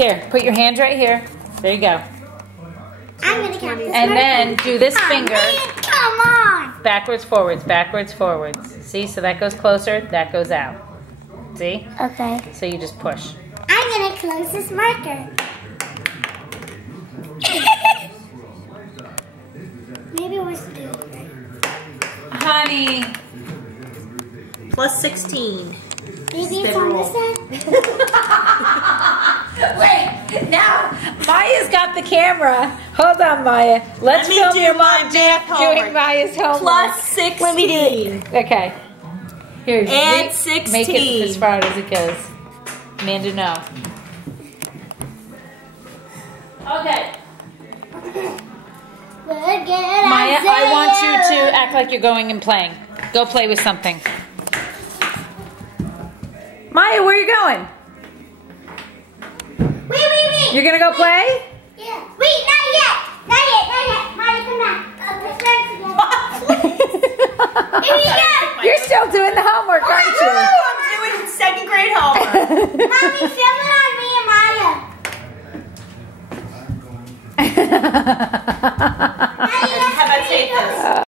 Here, put your hands right here. There you go. I'm gonna count this. And then do this finger. Come on. Backwards, forwards, backwards, forwards. See, so that goes closer, that goes out. See? Okay. So you just push. I'm gonna close this marker. Maybe we're still. Honey. Plus 16. Maybe it's on this side. Wait, now Maya's got the camera. Hold on, Maya. Let's Let me film do your my mom math doing homework. Maya's homework. Plus 16. Okay. Here, And make it 16. as far as it goes. Amanda, no. Okay. Maya, I want you to act like you're going and playing. Go play with something. Maya, where are you going? Wait. You're gonna go play? Yeah. Wait, not yet. Not yet. Maya, come back. Let's learn together. Here we go. You're still doing the homework, aren't you? I'm doing second grade homework. Mommy, film it on me and Maya.